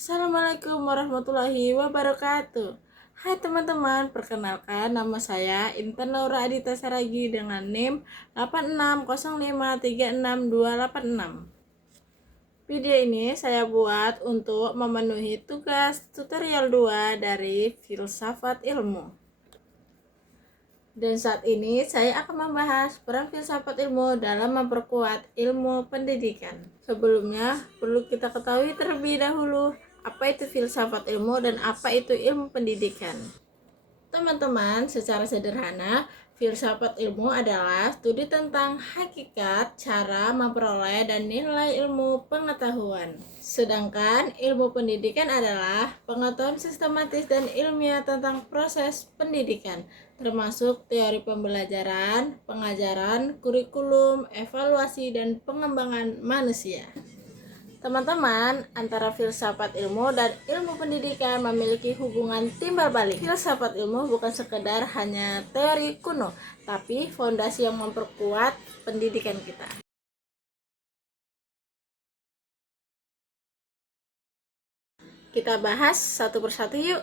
Assalamualaikum warahmatullahi wabarakatuh. Hai teman-teman, perkenalkan nama saya Intan Laura Adita Saragi dengan NIM 8605366286. Video ini saya buat untuk memenuhi tugas tutorial 2 dari Filsafat Ilmu. Dan saat ini saya akan membahas peran filsafat ilmu dalam memperkuat ilmu pendidikan. Sebelumnya, perlu kita ketahui terlebih dahulu apa itu filsafat ilmu dan apa itu ilmu pendidikan. Teman-teman, secara sederhana, filsafat ilmu adalah studi tentang hakikat, cara memperoleh dan nilai ilmu pengetahuan. Sedangkan ilmu pendidikan adalah pengetahuan sistematis dan ilmiah tentang proses pendidikan, termasuk teori pembelajaran, pengajaran, kurikulum, evaluasi, dan pengembangan manusia. Teman-teman, antara filsafat ilmu dan ilmu pendidikan memiliki hubungan timbal balik. Filsafat ilmu bukan sekedar hanya teori kuno, tapi fondasi yang memperkuat pendidikan kita. Kita bahas satu persatu yuk,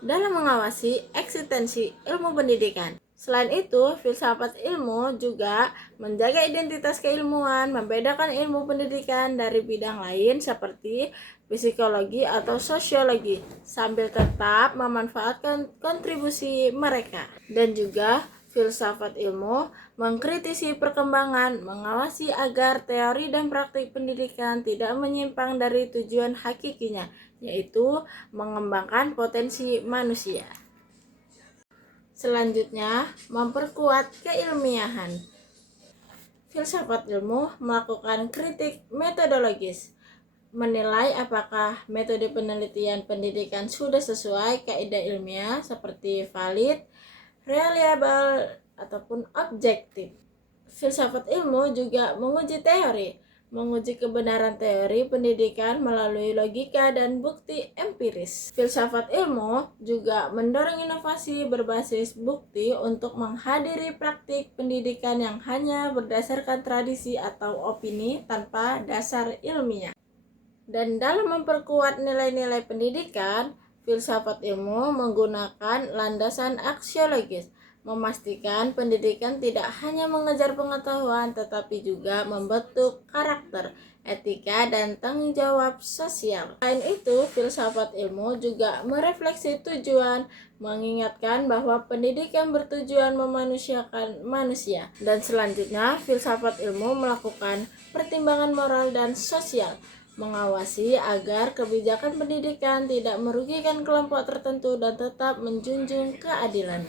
dalam mengawasi eksistensi ilmu pendidikan. Selain itu, filsafat ilmu juga menjaga identitas keilmuan, membedakan ilmu pendidikan dari bidang lain seperti psikologi atau sosiologi, sambil tetap memanfaatkan kontribusi mereka. Dan juga filsafat ilmu mengkritisi perkembangan, mengawasi agar teori dan praktik pendidikan tidak menyimpang dari tujuan hakikinya, yaitu mengembangkan potensi manusia. Selanjutnya, memperkuat keilmiahan. Filsafat ilmu melakukan kritik metodologis, menilai apakah metode penelitian pendidikan sudah sesuai kaidah ilmiah seperti valid, reliable, ataupun objektif. Filsafat ilmu juga menguji teori, menguji kebenaran teori pendidikan melalui logika dan bukti empiris. Filsafat ilmu juga mendorong inovasi berbasis bukti untuk menghadiri praktik pendidikan yang hanya berdasarkan tradisi atau opini tanpa dasar ilmiah. Dan dalam memperkuat nilai-nilai pendidikan, filsafat ilmu menggunakan landasan aksiologis, memastikan pendidikan tidak hanya mengejar pengetahuan tetapi juga membentuk karakter, etika, dan tanggung jawab sosial. Selain itu, filsafat ilmu juga merefleksi tujuan, mengingatkan bahwa pendidikan bertujuan memanusiakan manusia. Dan selanjutnya, filsafat ilmu melakukan pertimbangan moral dan sosial, mengawasi agar kebijakan pendidikan tidak merugikan kelompok tertentu dan tetap menjunjung keadilan.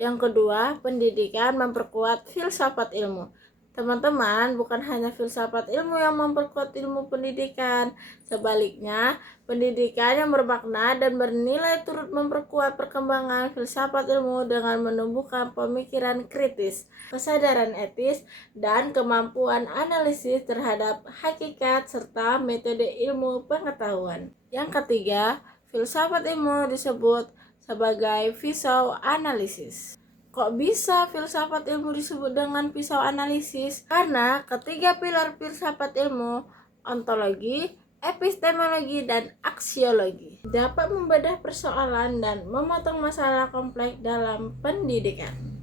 Yang kedua, pendidikan memperkuat filsafat ilmu. Teman-teman, bukan hanya filsafat ilmu yang memperkuat ilmu pendidikan. Sebaliknya, pendidikan yang bermakna dan bernilai turut memperkuat perkembangan filsafat ilmu dengan menumbuhkan pemikiran kritis, kesadaran etis, dan kemampuan analisis terhadap hakikat serta metode ilmu pengetahuan. Yang ketiga, filsafat ilmu disebut sebagai pisau analisis. Kok bisa filsafat ilmu disebut dengan pisau analisis? Karena ketiga pilar filsafat ilmu, ontologi, epistemologi, dan aksiologi, dapat membedah persoalan dan memotong masalah kompleks dalam pendidikan.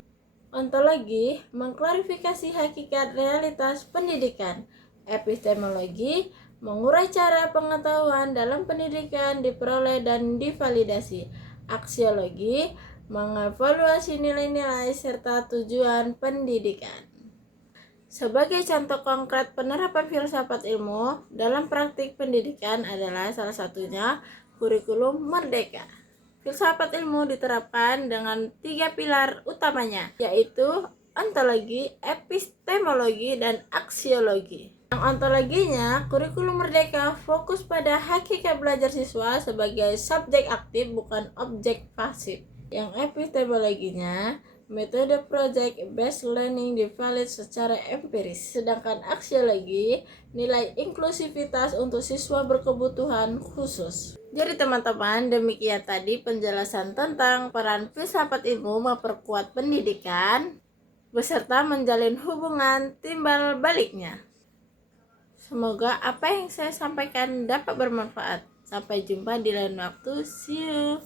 Ontologi mengklarifikasi hakikat realitas pendidikan. Epistemologi mengurai cara pengetahuan dalam pendidikan diperoleh dan divalidasi. Aksiologi mengevaluasi nilai-nilai serta tujuan pendidikan. Sebagai contoh konkret penerapan filsafat ilmu dalam praktik pendidikan adalah salah satunya kurikulum merdeka. Filsafat ilmu diterapkan dengan 3 pilar utamanya, yaitu ontologi, epistemologi, dan aksiologi. Yang ontologinya, kurikulum merdeka fokus pada hakikat belajar siswa sebagai subjek aktif bukan objek pasif. Yang epistemologinya, metode project based learning divalid secara empiris. Sedangkan aksiologi, nilai inklusivitas untuk siswa berkebutuhan khusus. Jadi teman-teman, demikian tadi penjelasan tentang peran filsafat ilmu memperkuat pendidikan beserta menjalin hubungan timbal baliknya. Semoga apa yang saya sampaikan dapat bermanfaat. Sampai jumpa di lain waktu. See you.